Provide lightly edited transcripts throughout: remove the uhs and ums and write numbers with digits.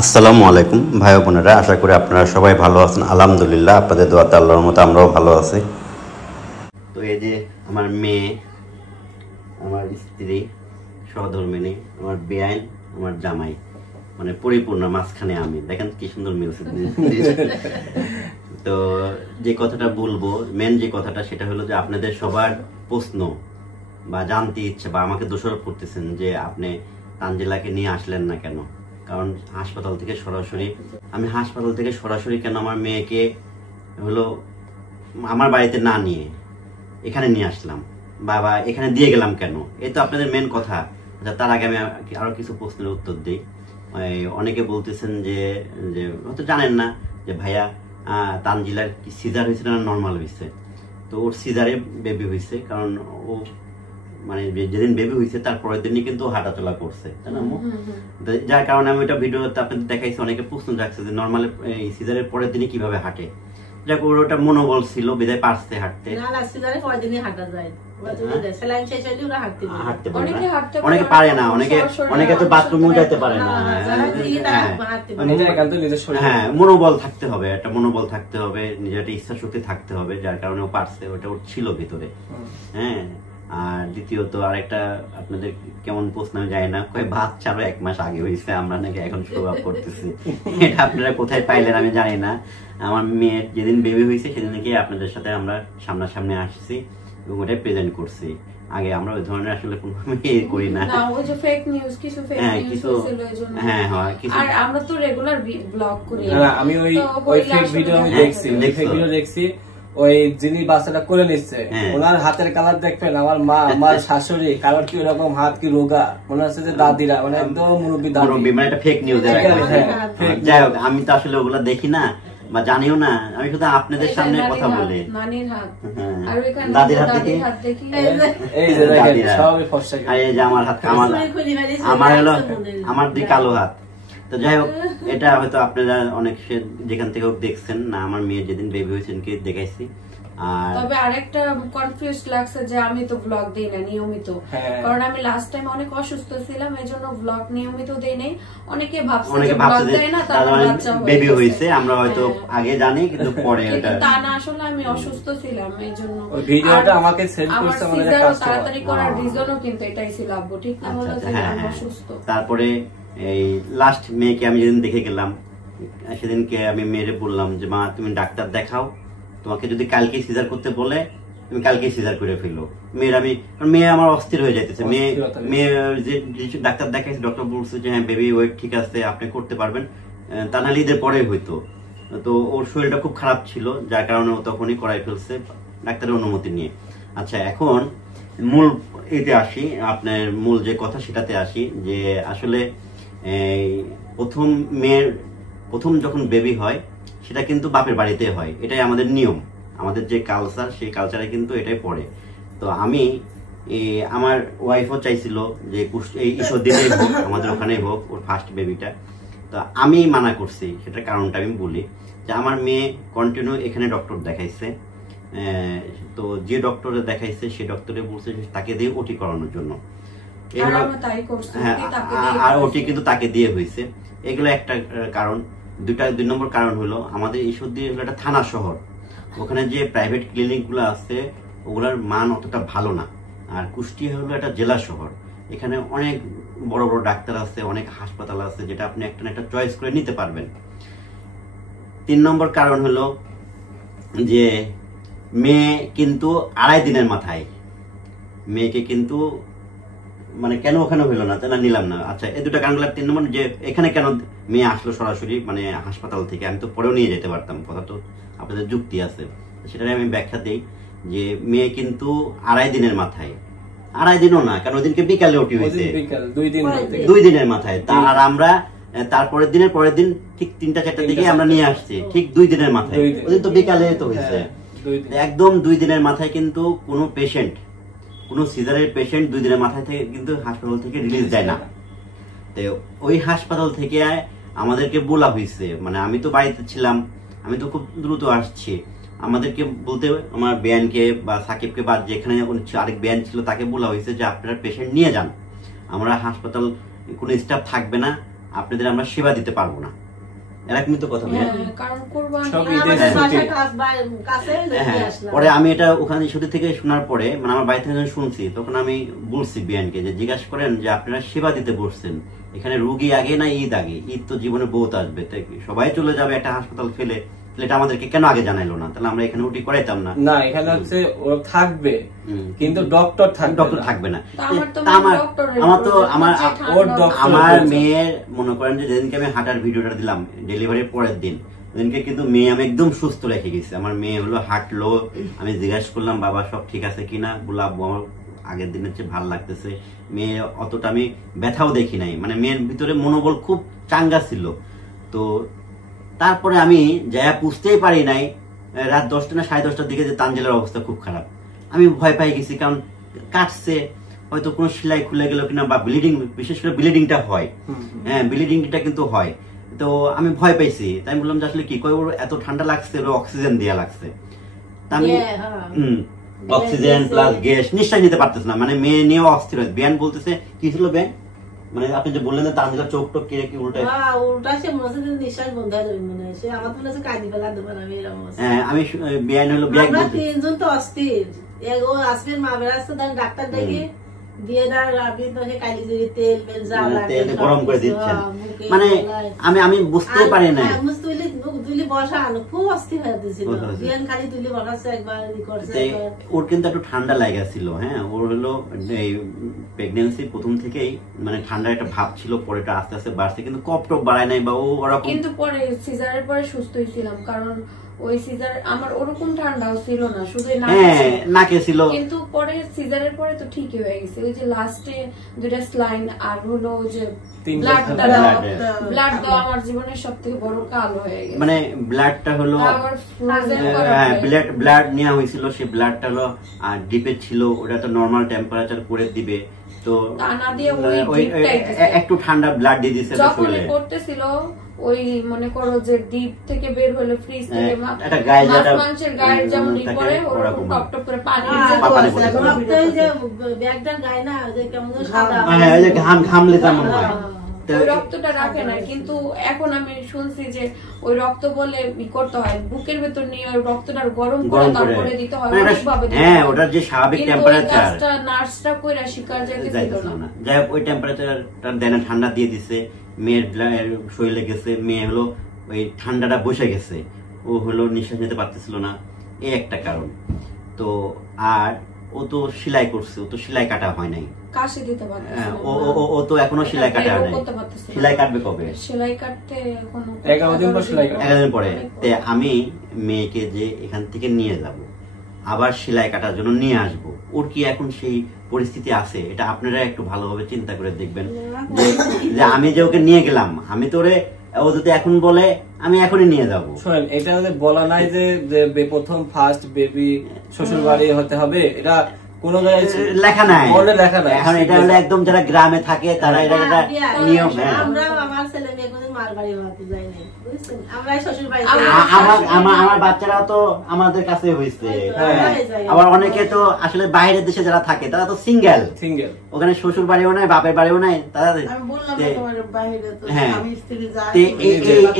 আসসালামু আলাইকুম ভাই বোনেরা, আশা করি আপনারা সবাই ভালো আছেন। আলহামদুলিল্লাহ, আপনাদের দোয়াতে আল্লাহর মতো আমরাও ভালো আছি। তো এই যে আমার মেয়ে, আমার স্ত্রী, সহধর্মিনী, আমার বেআইন, আমার জামাই, মানে পরিপূর্ণ মাঝখানে আমি। দেখেন কি সুন্দর মিলছে। তো যে কথাটা বলবো, মেন যে কথাটা, সেটা হলো যে আপনাদের সবার প্রশ্ন বা জানতে ইচ্ছে বা আমাকে দোষারোপ করতেছেন যে আপনি তানজিলাকে নিয়ে আসলেন না কেন। কারণ হাসপাতাল থেকে সরাসরি কেন আমার মেয়েকে হলো আমার বাড়িতে না নিয়ে এখানে নিয়ে আসলাম বা এখানে দিয়ে গেলাম কেন, এই তো আপনাদের মেন কথা। তার আগে আমি আরো কিছু প্রশ্নের উত্তর দিই। অনেকে বলতেছেন যে হয়তো জানেন না যে ভাইয়া তানজিলার কি সিজার হয়েছে না নর্মাল হয়েছে। তো ওর সিজারে বেবি হয়েছে, কারণ ও মানে যেদিন বেবি হয়েছে তার পরের দিনই কিন্তু হাঁটাচলা করছে, তাই না? যার কারণে আমি ওটা ভিডিওতে আপনাদের দেখাইছি। অনেকে প্রশ্ন রাখছে যে নর্মাল এই সিজারের পরের দিনই কিভাবে হাঁটে। যাক, ওর ওটা মনোবল ছিল, বিদায় পারছে হাঁটতে। অনেকে পারে না, অনেকে তো বাথরুমেও যেতে পারে না। হ্যাঁ, মনোবল থাকতে হবে, একটা মনোবল থাকতে হবে, নিজের একটা ইচ্ছা শক্তি থাকতে হবে, যার কারণে ও পারছে। ওটা ওর ছিল ভিতরে। হ্যাঁ, আর দ্বিতীয়ত আরেকটা আপনাদের কেমন প্রশ্ন যায় না, ভাত ছাড়ো 1 মাস আগে হয়েছে, আমরা নাকি এখন শো আপ করতেছি। এটা আপনারা কোথায় পাইলেন আমি জানি না। আমার মেয়ের যেদিন বেবি হয়েছে সেদিন নাকি আপনাদের সাথে আমরা সামনাসামনি আসছি এবং ওটাই প্রেজেন্ট করছি। আগে আমরা ওই ধরনের আসলে কোনো করি না। ওই যে ফেক নিউজ, কিছু ফেক নিউজ ছিল এজন্য। হ্যাঁ হ্যাঁ, আর আমরা তো রেগুলার ব্লগ করি। আমি ওই ফেক ভিডিও আমি দেখছি। ওই যিনি বাচ্চাটা করে নিচ্ছে ওনার হাতের কালার দেখবেন, আমার শাশুড়ি কালার কি ওরকম, হাত কি রোগা, মনে হচ্ছে যে দাদিরা মানে একদম মুরব্বী, মানে একটা ফেক নিউজ। যাই হোক, আমি তো আসলে ওগুলা দেখি না বা জানিও না, আমি শুধু আপনাদের সামনে কথা বলি। নানির হাত আর ওইখানে দাদির হাত দেখি, এই যে দেখেন সবই ফর্সা, আর এই যে আমার হাত, আমার হলো আমার দিকে কালো হাত। তো যাই হোক, এটা হয়তো আপনারা অনেক যেখান থেকে দেখছেন না। আমার মেয়ে যেদিন বেবি হয়েছে দেখাইছি। আর তবে আরেকটা কনফিউজ লাগছে যে আমি তো ব্লগ দেই না নিয়মিত, কারণ আমি লাস্ট টাইম অনেক অসুস্থ ছিলাম, এজন্য ব্লগ নিয়মিত দেই নাই। অনেকে ভাবছে যে ব্লগ দেই না তার বাচ্চা বেবি হয়েছে, আমরা হয়তো আগে জানি কিন্তু পরে এটা তা না। আসলে আমি অসুস্থ ছিলাম, এইজন্য ওই ভিডিওটা আমাকে সেন্ড করছে আমাদের কাছে। তাড়াতাড়ি করার রিজনও কিন্তু এটাই ছিল, আব্বু ঠিক না হলো যে আমি অসুস্থ। তারপরে এই লাস্ট মেয়েকে আমি যেদিন দেখে গেলাম, সেদিনকে আমি মেয়েরে বললাম যে মা তুমি ডাক্তার দেখাও, তোমাকে যদি কালকে সিজার করতে বলে তুমি কালকে সিজার করে ফেলো। মেয়ে আমার অস্থির হয়ে যাইতেছে। মেয়ে যে ডাক্তার দেখাইছে, ডক্টর বলছে যে হ্যাঁ বেবি ওয়েট ঠিক আছে, আপনি করতে পারবেন, তা নাহলে ঈদের পরে হইতো। তো ওর শরীরটা খুব খারাপ ছিল, যার কারণে ও তখনই করাই ফেলছে ডাক্তারের অনুমতি নিয়ে। আচ্ছা, এখন মূল এতে আসি, আপনার মূল যে কথা সেটাতে আসি, যে আসলে প্রথম যখন বেবি হয় সেটা কিন্তু বাপের বাড়িতে হয়, এটাই আমাদের নিয়ম, আমাদের যে কালচার, সেই কালচারে কিন্তু এটাই পড়ে। তো আমি আমার ওয়াইফও চাইছিল যে এই ঈশ্বরদীতেই হোক, আমাদের ওখানেই হোক ওর ফার্স্ট বেবিটা। তো আমি মানা করছি, সেটার কারণটা আমি বলি যে আমার মেয়ে কন্টিনিউ এখানে ডক্টর দেখাইছে। তো যে ডক্টরে দেখাইছে সে ডক্টরে বলছে তাকে দিয়ে ওটি করানোর জন্য, আর ওটি কিন্তু তাকে দিয়ে হয়েছে। এগুলো একটা কারণ। 2 নম্বর কারণ হলো আমাদের ঈশ্বরদী হলো একটা থানা শহর, ওখানে যে প্রাইভেট ক্লিনিক গুলো আছে ওগুলোর মান অতটা ভালো না। আর কুষ্টিয়া হলো একটা জেলা শহর, এখানে অনেক বড় বড় ডাক্তার আছে, অনেক হাসপাতাল আছে, যেটা আপনি একটা না একটা চয়েস করে নিতে পারবেন। 3 নম্বর কারণ হলো যে মেয়ে কিন্তু 2.5 দিনের মাথায়, মেয়েকে কিন্তু মানে কেন ওখানে হইলো না, তাই নিলাম না। আচ্ছা, এই 2টা কারণ। 3 নম্বর যে এখানে কেন মেয়ে আসলো সরাসরি মানে হাসপাতাল থেকে, আমি তো পরেও নিয়ে যেতে পারতাম, কথা তো আপনাদের যুক্তি আছে, সেটাই আমি ব্যাখ্যা দিই যে মেয়ে কিন্তু 2.5 দিনের মাথায়, 2.5 দিনও না, কারণ ওদিনকে বিকালে ওটি হয়েছে, 2 দিনের মাথায়। আর আমরা তারপরের পরের দিন ঠিক 3টা-4টার দিকে আমরা নিয়ে আসছি, ঠিক 2 দিনের মাথায়। ওদিন তো বিকালে তো হয়েছে, একদম 2 দিনের মাথায়। কিন্তু কোনো সিজারের পেশেন্ট 2 দিনের মাথায় থেকে কিন্তু হাসপাতাল থেকে রিলিজ দেয় না। তো ওই হাসপাতাল থেকে আমাদেরকে বলা হয়েছে, মানে আমি তো বাড়িতে ছিলাম, আমি তো খুব দ্রুত আসছি, আমাদেরকে বলতে আমার বেয়ানকে বা সাকিবকে বা যেখানে আরেক বেয়ান ছিল তাকে বলা হয়েছে যে আপনারা পেশেন্ট নিয়ে যান, আমরা হাসপাতাল কোনো স্টাফ থাকবে না, আপনাদের আমরা সেবা দিতে পারবো না। এরকমই তো কথা। পরে আমি এটা ওখানে ইস্যু থেকে শোনার পরে মানে আমার বাড়ি থেকে শুনছি, তখন আমি বলছি বিয়ানকে যে জিজ্ঞাসা করেন যে আপনারা সেবা দিতে বসছেন, এখানে রুগী আগে না ঈদ আগে? ঈদ তো জীবনে বহুত আসবে, সবাই চলে যাবে একটা হাসপাতাল ফেলে, এটা আমাদেরকে কেন আগে জানাইলো না? তাহলে আমরা এখানে ওটি করাইতাম না। না, এখানে হচ্ছে ও থাকবে কিন্তু ডক্টর থাকবে না। আমার মেয়ের মনে করেন যে যেদিনকে আমি হাঁটার ভিডিওটা দিলাম ডেলিভারির পরের দিন, ওদিনকে কিন্তু মেয়ে আমি একদম সুস্থ রেখে গেছি। আমার মেয়ে হলো হাঁটলো, আমি জিজ্ঞাসা করলাম বাবা সব ঠিক আছে কিনা, বললাম আমার আগের দিনের চেয়ে ভালো লাগতেছে। মেয়ে অতটা আমি ব্যথাও দেখি নাই, মানে মেয়ের ভিতরে মনোবল খুব চাঙ্গা ছিল। তো তারপরে আমি যা বুঝতেই পারি নাই, রাত 10টা না 10:30টার দিকে যে তানজিলার অবস্থা খুব খারাপ, আমি ভয় পাই গেছি, কারণ কাটছে হয়তো কোনো সেলাই খুলে গেল কিনা, বা ব্লিডিং, বিশেষ করে ব্লিডিংটা হয়, হ্যাঁ ব্লিডিংটা কিন্তু হয়। তো আমি ভয় পাইছি, তাই আমি বললাম যে আসলে কি কয়, ওর এত ঠান্ডা লাগছে, ওর অক্সিজেন দেওয়া লাগছে। আমি অক্সিজেন প্লাস গ্যাস নিশ্চয় নিতে পারতেছে না, মানে মেয়ে নিয়েও অস্থির হয়েছে। বিয়ান বলতেছে কি ছিল ব্যান, মানে আপনি যে বললেন তানজিলা চোখ টোক কি উল্টায়, সে মনে হচ্ছে নিঃশ্বাস বন্ধ হয়ে যাবে, মনে হয় সে আমার মনে হচ্ছে কাঁদি ফেলা দেবো না। আমি বিয়ান হলো ব্যাগ, আমরা তিনজন তো অস্থির, ও আসবেন মা বেড়াচ্ছে, ডাক্তার ডেকে গরম করে দিচ্ছেন, মানে আমি বুঝতে পারি না। খুব অস্থির হয়ে দিয়েছিল, খালি তুলি বসাচ্ছে একবার, ওর কিন্তু একটু ঠান্ডা লাগছিল। হ্যাঁ, ওর হলো প্রেগনেন্সি প্রথম থেকেই মানে ঠান্ডা একটা ভাব ছিল, পরে এটা আস্তে আস্তে বাড়ছে, কিন্তু কফ টপ বাড়ায় নাই বা ও ওরকম। কিন্তু পরে সিজারের পরে সুস্থ হয়েছিলাম, কারণ ওই সিজার আমার ওরকম ঠান্ডাও ছিল না, শুধু নাকে ছিল, কিন্তু পরে সিজারের পরে তো ঠিকই হয়ে গেছে। ওই যে লাস্টে 2টা স্লাইন আর হলো যে ব্লাড দাও আমার জীবনের সবথেকে বড় কাল হয়ে গেছে। মানে ব্লাডটা হলো ব্লাড নেওয়া হয়েছিল, সেই ব্লাডটা হলো ডিপে ছিল, ওটা তো নরমাল টেম্পারেচার করে দিবে, তো একটু ঠান্ডা ব্লাড দিয়ে দিচ্ছে যখন করতেছিল। ওই মনে করো যে ডিপ থেকে বের হলে ফ্রিজ থেকে মাংসের গায়ের যেমন পরে ওরকম টপ টপ করে পানি ঘামলে তেমন হয়, ওই রক্তটা রাখে না। কিন্তু এখন আমি শুনছি যে ওই রক্ত বলে করতে হয় বুকের ভেতর নিয়ে ওই রক্তটা গরম করে তারপরে দিতে হয়, হ্যাঁ ওটার যে স্বাভাবিক টেম্পারেচার নার্সটা কইরা শিকার যাইতেছিল না, যাই ওই টেম্পারেচারটা দেন ঠান্ডা দিয়ে দিছে, মেয়ের শরীরে গেছে, মেয়ে হলো ওই ঠান্ডাটা বসে গেছে, ও হলো নিঃশ্বাস নিতে পারতেছিল না, এই একটা কারণ। তো আর ও তো সেলাই করছে, ও তো সেলাই কাটা হয় নাই, কাশি দিতে পারতেছে, ও তো এখনো সেলাই কাটা হয় নাই, সেলাই কাটবে কবে? সেলাই কাটতে এখনো 11 দিন পর সেলাই কাটবে, 11 দিন পরে। তে আমি মেয়েকে যে এখান থেকে নিয়ে যাব, আবার সেলাই কাটার জন্য নিয়ে আসবো, ওর কি এখন সেই পরিস্থিতি আছে? এটা আপনারা একটু ভালোভাবে চিন্তা করে দেখবেন, যে আমি যে ওকে নিয়ে গেলাম, আমি তো ওরে, ও যদি এখন বলে আমি এখনই নিয়ে যাবো। শোনেন, এটা বলা নাই যে প্রথম ফার্স্ট বেবি শ্বশুর বাড়ি হতে হবে, এটা কোনো লেখা নাই, এখন এটা হলো একদম যারা গ্রামে থাকে তারা এটা নিয়ম। আমার বাচ্চারা তো আমাদের কাছে হয়েছে, আবার অনেকে তো আসলে বাইরের দেশে যারা থাকে তারা তো সিঙ্গেল, ওখানে শ্বশুর বাড়িও নাই বাপের বাড়িও নাই, তারা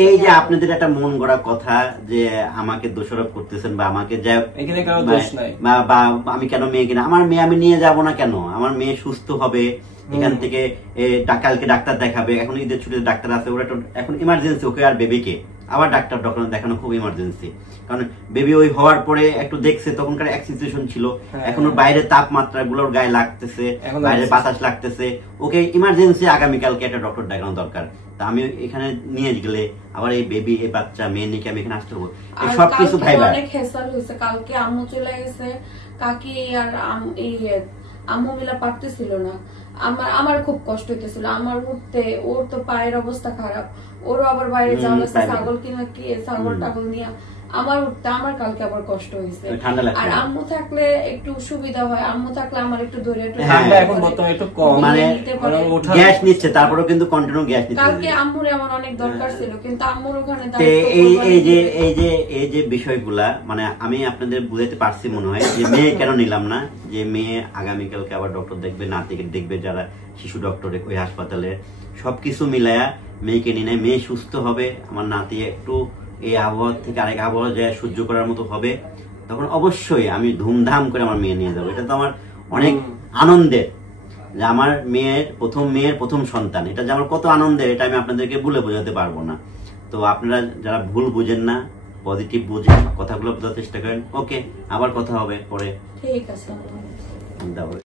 এই যে আপনাদের একটা মন গড়া কথা যে আমাকে দোষারোপ করতেছেন বা আমাকে বা আমি কেন মেয়ে কিনা, আমার মেয়ে আমি নিয়ে যাব না কেন? আমার মেয়ে সুস্থ হবে, এখান থেকে কালকে ডাক্তার দেখাবে, এখন ঈদের ছুটিতে ডাক্তার আছে, ওরা এখন ইমার্জেন্সি ওকে আর বেবিকে আবার ডাক্তার দেখানো খুব ইমার্জেন্সি, কারণ বেবি ওই হওয়ার পরে একটু দেখছে, তখনকার এক সিচুয়েশন ছিল, এখন ওর বাইরের তাপমাত্রা গুলোর গায়ে লাগতেছে, বাইরের বাতাস লাগতেছে, ওকে ইমার্জেন্সি আগামীকালকে একটা ডক্টর দেখানো দরকার। তা আমি এখানে নিয়ে গেলে আবার এই বেবি, এই বাচ্চা, মেয়ে নিয়ে আমি এখানে আসতে হবো, সবকিছু ভাইবা। অনেক হেসাল হয়েছে, কালকে আম্মু চলে গেছে, কাকি আর আম্মু মিলা পারতেছিল না, আমার খুব কষ্ট হইতেছিল, আমার উঠতে, ওর তো পায়ের অবস্থা খারাপ, ওরও আবার বাইরে যাওয়া লাগছে, ছাগল কিনা কি ছাগল টাগল নিয়ে আমার উঠতে, আমার কালকে আবার কষ্ট হয়েছে। আর আম্মু থাকলে একটু সুবিধা হয়, আম্মু থাকলে আমার একটু ধরে এখন বর্তমানে একটু কম, মানে গ্যাস নিচ্ছে, তারপরেও কিন্তু কন্টিনিউ গ্যাস নিচ্ছে। কালকে আম্মুর এমন অনেক দরকার ছিল, কিন্তু আম্মুর ওখানে এই যে বিষয়গুলা মানে আমি আপনাদের বুঝাইতে পারছি মনে হয়, যে মেয়ে কেন নিলাম না, যে মেয়ে আগামীকালকে আবার ডক্টর দেখবে, নাতিকে দেখবে, যারা শিশু ডক্টর ওই হাসপাতালে, সবকিছু মিলায়া মেয়েকে নিয়ে নেয়, মেয়ে সুস্থ হবে, আমার নাতি একটু এই আবহাওয়া থেকে আরেক আবহাওয়া যায় সহ্য করার মতো হবে, তখন অবশ্যই আমি ধুমধাম করে আমার মেয়ে নিয়ে যাবো। এটা তো আমার অনেক আনন্দের যে আমার মেয়ের প্রথম সন্তান, এটা যে আমার কত আনন্দের এটা আমি আপনাদেরকে বলে বোঝাতে পারবো না। তো আপনারা যারা ভুল বুঝেন না, পজিটিভ বুঝেন, কথাগুলো বোঝার চেষ্টা করেন। ওকে, আবার কথা হবে পরে। ঠিক আছে।